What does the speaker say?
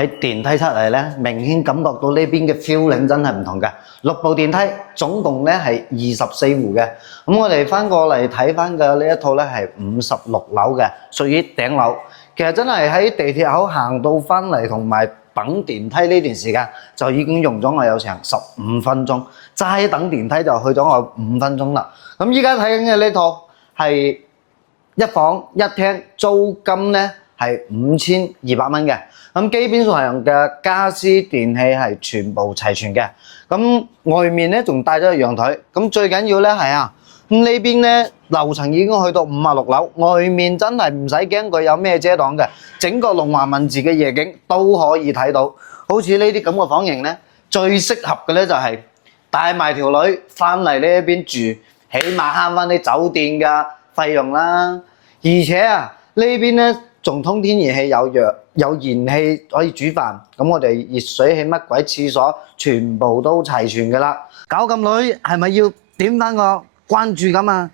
喺電梯出嚟咧，明顯感覺到呢邊嘅 feeling 真係唔同嘅。6部電梯，總共咧係24戶嘅。咁我哋翻過嚟睇翻嘅呢一套咧係56樓嘅，屬於頂樓。其實真係喺地鐵口行到翻嚟同埋等電梯呢段時間，就已經用咗我有成15分鐘，齋等電梯就去咗我5分鐘啦。咁依家睇緊嘅呢套係一房一廳，租金咧係5200蚊嘅。咁基本上嘅家私電器係全部齊全嘅。咁外面咧仲帶咗個陽台。咁最緊要咧係啊，咁呢邊咧樓層已經去到56樓，外面真係唔使驚佢有咩遮擋嘅，整個龍華文字嘅夜景都可以睇到。好似呢啲咁嘅房型咧，最適合嘅咧就係帶埋條女翻嚟呢一邊住，起碼慳翻啲酒店嘅費用啦。而且啊，呢邊咧仲通天然氣有燃氣可以煮飯，咁我哋熱水器乜鬼廁所全部都齊全㗎啦。搞咁耐係咪要點翻個關注咁啊？